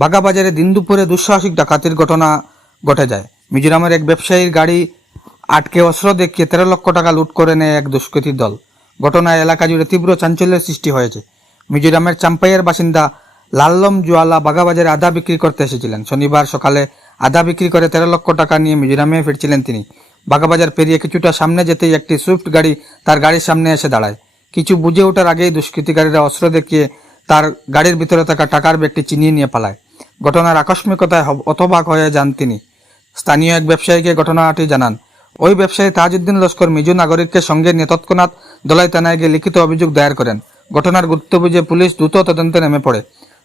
বাগাবাজারে দিন দুপুরে দুঃসাহসিক ডাকাতির ঘটনা ঘটে যায়। মিজোরামের এক ব্যবসায়ীর গাড়ি আটকে অস্ত্র দেখিয়ে তেরো লক্ষ টাকা লুট করে নেয় এক দুষ্কৃতীর দল। ঘটনায় এলাকা জুড়ে তীব্র চাঞ্চল্যের সৃষ্টি হয়েছে। মিজোরামের চাম্পাইয়ের বাসিন্দা লাল্লম জোয়ালা বাগাবাজারে আদা বিক্রি করতে এসেছিলেন। শনিবার সকালে আদা বিক্রি করে তেরো লক্ষ টাকা নিয়ে মিজোরামে ফিরছিলেন তিনি। বাগাবাজার পেরিয়ে কিছুটা সামনে যেতেই একটি সুইফট গাড়ি তার গাড়ির সামনে এসে দাঁড়ায়। কিছু বুঝে ওঠার আগেই দুষ্কৃতিকারীরা অস্ত্র দেখিয়ে তার গাড়ির ভিতরে থাকা টাকার ব্যাগটি চিনিয়ে নিয়ে পালায়। ঘটনার আকস্মিকতায় হতবাক হয়ে যান তিনি। স্থানীয় এক ব্যবসায়ীকে ঘটনাটি জানান। ওই ব্যবসায়ী তাজউদ্দিন লস্কর মিজু নাগরিককে সঙ্গে নিয়ে তৎক্ষণাৎ দলাই থানায় গিয়ে লিখিত অভিযোগ দায়ের করেন। ঘটনার গুরুত্ব বুঝে পুলিশ দ্রুত তদন্তে নেমে পড়ে।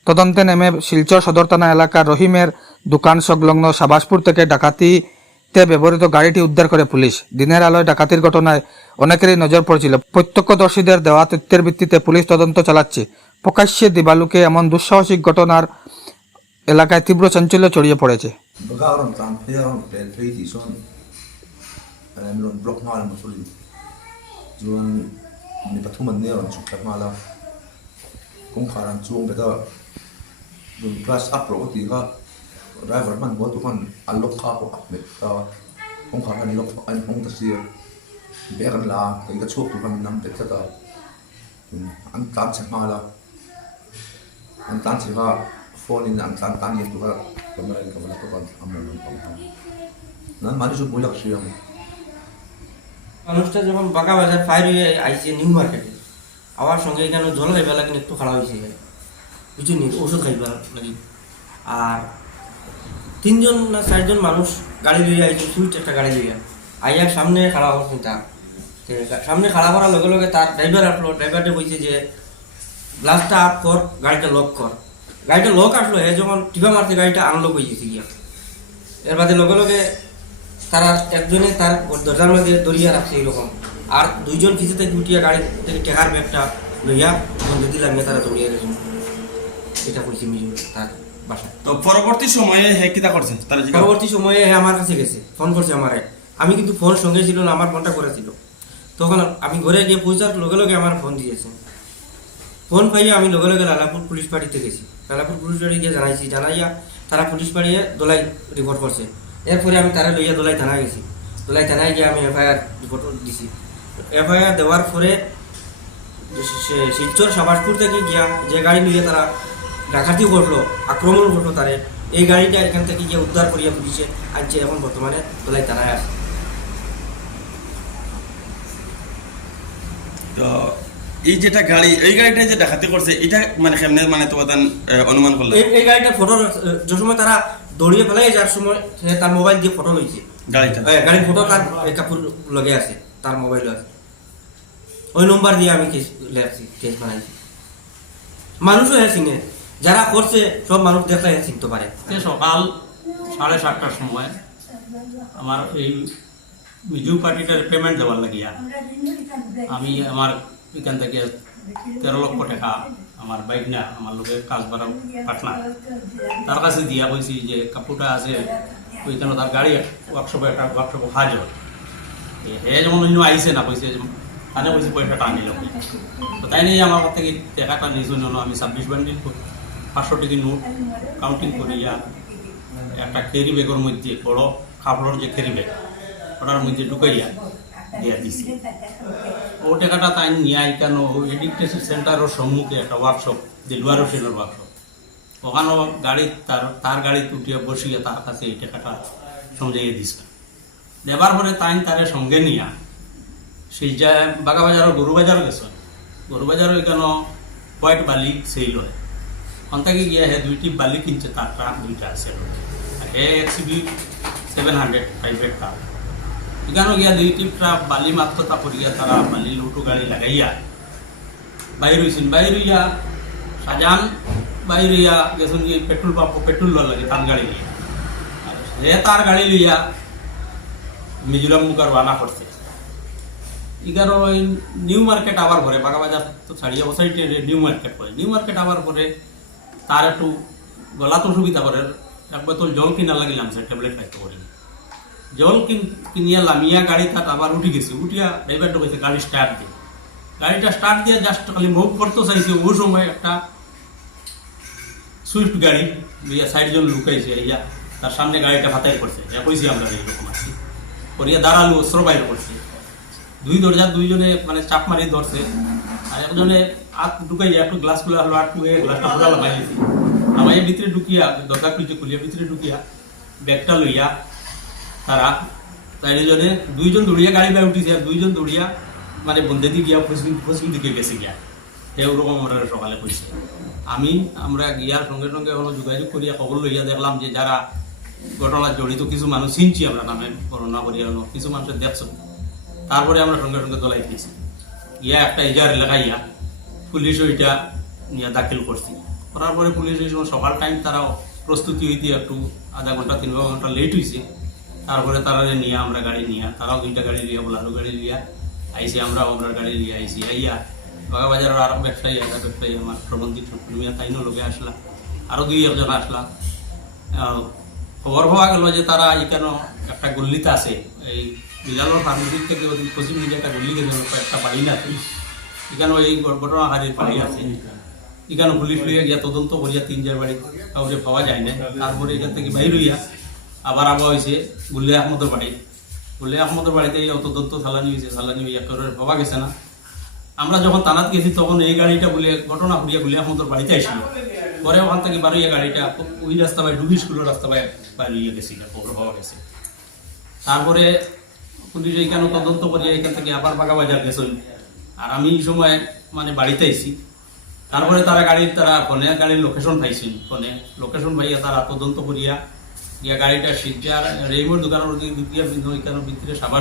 তদন্তে নেমে শিলচর সদর থানা এলাকার রহিমের দোকান সংলগ্ন সাবাসপুর থেকে ডাকাতিতে ব্যবহৃত গাড়িটি উদ্ধার করে পুলিশ। দিনের আলোয় ডাকাতির ঘটনায় অনেকেরই নজর পড়েছিল। প্রত্যক্ষদর্শীদের দেওয়া তথ্যের ভিত্তিতে পুলিশ তদন্ত চালাচ্ছে। প্রকাশ্যে দিবালুকে এমন দুঃসাহসিক ঘটনার এলাকায় তীব্র চাঞ্চল্য ছড়িয়ে পড়েছে Bagaron tan pheron pel phei ti son em lon block ma lam suli chuan ni pathuman ne ron chuk tak ma la kong kharan chung beta dun class up ro ti ga driver man bo tu kan unlock kha ko up me ta kong kharan lock an hong ta si beran la kai ga chuk tu kan nam bet ta an tan chak ma la an tan chi ga phone in an tan tan ye tu ga camera in camera to kan am lon pam nan mani su bulak shi মানুষটা যখন বাঁকা বাজার fire হয়ে আইসে new মার্কেটে আমার সঙ্গে এখানে জল খাইবার লাগে একটু খারাপ হয়েছে। বুঝলি ওষুধ খাইবার লাগে আর তিনজন না চারজন মানুষ গাড়ি লইয়া আইছে, সুইচ একটা গাড়ি লইয়া। আইয়ার সামনে খাড়া হওয়ার চিন্তা। সামনে খাড়া করার লগে লগে তার ড্রাইভার আসলো ড্রাইভারটা কইছে যে গ্লাসটা আপ কর, গাড়িটা লক কর। গাড়িটা লক আসলো হে যখন টিপা মারতে গাড়িটা আনলক হয়ে গেছে গিয়া। এর বাদে লগে লগে তারা একজনে তার দরজার মধ্যে দড়িয়া রাখছে এরকম। আর দুইজন কিছুতে দুটিয়া গাড়ি থেকে টেকার ব্যাগটা লইয়া বন্ধ দিলাম তারা দৌড়িয়ে গেছে। এটা কইছে মিজু তার বাসায় তো পরবর্তী সময়ে হে কিতা করছে? তারা পরবর্তী সময়ে হে আমার কাছে গেছে ফোন করছে আমারে। আমি কিন্তু ফোন সঙ্গে ছিল না আমার ফোনটা করেছিল তখন আমি ঘরে গিয়ে পৌঁছার লগে লগে আমার ফোন দিয়েছে। ফোন পাইয়া আমি লগে লগে লালাপুর পুলিশ পাড়িতে গেছি। লালাপুর পুলিশ পাড়ি গিয়ে জানাইছি, জানাইয়া তারা পুলিশ পাড়িয়ে দোলাই রিপোর্ট করছে। এরপরে আমি তারা লইয়া দোলাই থানায় গেছি। দোলাই থানায় গিয়ে আমি এফআইআর রিপোর্ট দিছি। এফআইআর দেওয়ার পরে শিলচর সাবাসপুর থেকে গিয়া যে গাড়ি নিয়ে তারা ডাকাতি করল, আক্রমণ করল তারে, এই গাড়িটা এখান থেকে গিয়ে উদ্ধার করিয়া পুলিশে আনছে এখন বর্তমানে দোলাই থানায় আছে। তো এই যেটা গাড়ি এই গাড়িটা যে ডাকাতি করছে এটা মানে কেমনে মানে তোমার অনুমান করলে? এই গাড়িটা ফটো যে সময় তারা দৌড়িয়ে ফেলাই যার সময় সে তার মোবাইল দিয়ে ফটো লইছে। গাড়িটা? এ, গাড়ির ফটো তার কাপড় লগে আছে তার মোবাইল আছে। ওই নম্বর দিয়ে আমি কেস লেখছি কেস বানাইছি। মানুষও হ্যাঁ চিনে যারা করছে সব মানুষ দেখলে হ্যাঁ চিনতে পারে। সকাল সাড়ে সাতটার সময় আমার এই মিজু পার্টিটার পেমেন্ট দেওয়ার লাগিয়া আমি আমার এখান থেকে তেরো লক্ষ টাকা আমার বাইক না আমার লোকের কাজ বাড়া পাটনা। তার কাছে দিয়া বলছি যে কাপড়টা আছে, ওইখানে তার গাড়ি ওয়ার্কশপে একটা ওয়ার্কশপ হাজর হে যেমন অন্য আইসে না কইছে তানে কইছে পয়সাটা আনিল তো তাই নিয়ে আমার কাছ থেকে টাকাটা নিয়েছিল জন্য আমি ছাব্বিশ বান্ডিল পাঁচশো টাকা নোট কাউন্টিং করিয়া একটা ক্যারি ব্যাগের মধ্যে, বড় কাপড়ের যে ক্যারি ব্যাগ ওটার মধ্যে ঢুকাইয়া ও টাকাটা তাই নিয়ে আই কেন এডিকটেশন সেন্টারের সম্মুখে একটা ওয়ার্কশপ দিলওয়ার হোসেনের ওয়ার্কশপ ওখানেও গাড়ি তার তার গাড়ি তুটিয়ে বসিয়ে তার কাছে এই টাকাটা সমঝাইয়ে দিছিল দেবার পরে তাই তারে সঙ্গে নিয়া। যা বাগাবাজার গরু বাজার গেছে। গরু বাজার ওইখানে হোয়াইট বালি সেই লয় অন্তাকে গিয়া হে দুইটি বালি কিনছে, তার ট্রাক দুইটা আছে। আর হে এক্সিবি সেভেন হান্ড্রেড প্রাইভেট কার এখানেও গিয়া দুইটি ট্রাক বালি মাত্র তারপর গিয়া তারা বালি লুটু গাড়ি লাগাইয়া বাইর হইছেন বাইর হইয়া সাজান বাইর হইয়া গেছেন যে পেট্রোল পাম্প পেট্রোল লওয়ার লাগে তার গাড়ি লইয়া হে তার গাড়ি লইয়া মিজোরাম মুখ রানা করছে এগারো নিউ মার্কেট আবার ঘরে বাগাবাজার তো ছাড়িয়ে বসাইটে নিউ মার্কেট পরে নিউ মার্কেট আবার পরে তার একটু গলা তো সুবিধা করে এক বোতল জল কিনা লাগিলাম সে ট্যাবলেট খাইতে পারি কিন কিনিয়া লামিয়া গাড়ি তাত আবার উঠি গেছে, উঠিয়া ড্রাইভারটা কইছে, গাড়ি স্টার্ট দিয়ে গাড়িটা স্টার্ট দিয়ে জাস্ট খালি মুভ করতে চাইছে, ওই সময় একটা সুইফট গাড়ি ইয়া সাইডজন লুকাইছে ইয়া তার সামনে গাড়িটা হাতাই করছে ইয়া কইছি আমরা এইরকম আর কি। করিয়া দাঁড়াল অস্ত্র করছে। দুই দরজা দুইজনে মানে চাপ মারি ধরছে। আর একজনে হাত ঢুকাই একটু গ্লাস খুলে হলো আর টুয়ে গ্লাসটা পুরা লাগাই দিয়েছে আমার ভিতরে ঢুকিয়া, দরজা খুলছে, খুলিয়া ভিতরে ঢুকিয়া, ব্যাগটা লইয়া তারা চারিজনে দুইজন দৌড়িয়া গাড়ি বাইরে উঠিছে আর দুইজন দৌড়িয়া মানে বন্ধে দিয়ে গিয়া ফসবিন ফসবিন দিকে গেছে গিয়া। এরকম আমরা সকালে কইছে আমি, আমরা গিয়ার সঙ্গে সঙ্গে এখন যোগাযোগ করিয়া খবর লইয়া দেখলাম যে যারা ঘটনা জড়িত কিছু মানুষ চিনছি আমরা নামে করোনা করিয়া কিছু মানুষের দেখছ তারপরে আমরা সঙ্গে সঙ্গে দলাই দিয়েছি। ইয়া একটা এজার এলাকায় ইয়া। পুলিশ ওইটা নিয়ে দাখিল করছি। করার পরে পুলিশ সকাল টাইম তারা প্রস্তুতি হইতে একটু আধা ঘণ্টা তিন ঘণ্টা লেট হয়েছে তারপরে তারা নিয়ে আমরা গাড়ি নিয়ে, তারাও দুইটা গাড়ি লিয়া বলারো গাড়ি লিয়া আইসি আমরা আমরা গাড়ি লিয়ে আইসি। আইয়া বাগাবাজারের আরও ব্যবসায়ী আছে ব্যবসায়ী আমার প্রবন্ধিত মিয়া তাইনও লোকে আসলা আরও দুই একজন আসলা খবর পাওয়া গেল যে তারা এখানে একটা গল্লিতে আছে। এই বিলালোর ফার্মেসির থেকে পশ্চিম দিকে একটা গল্লি গেছে একটা বাড়ি না এখানে এই ঘটনাহারির বাড়ি আছে। এখানে পুলিশ লইয়া গিয়া তদন্ত করিয়া তিন চার বাড়ি কাউকে পাওয়া যায় না তারপরে এখান থেকে বাইর হইয়া আবার আবার হয়েছে গুল্লে আহমদের বাড়ি। গুল্লে আহমদের বাড়িতে এই তদন্ত সালানি হয়েছে চালানি হইয়া করে পাওয়া গেছে না। আমরা যখন তানাত গেছি, তখন এই গাড়িটা বলে, ঘটনা ঘুরিয়া গুলিয়া আহমদের বাড়িতে আসছিল পরে ওখান থেকে বারোইয়া গাড়িটা ওই রাস্তা বাই ডুবি স্কুলের রাস্তা বাই বাড়িয়ে গেছিল পাওয়া গেছে। তারপরে পুলিশ এইখানে তদন্ত করিয়া এখান থেকে আবার বাগা বাজার গেছিল। আর আমি এই সময় মানে বাড়িতে আইছি। তারপরে তারা গাড়ির, তারা ফোনে গাড়ির লোকেশন পাইছিল ফোনে লোকেশন পাইয়া তারা তদন্ত করিয়া গাড়িটা সিজার রেইমোর দোকানের দিকে ঢুকিয়া বিভিন্ন এখানে ভিতরে সাবাস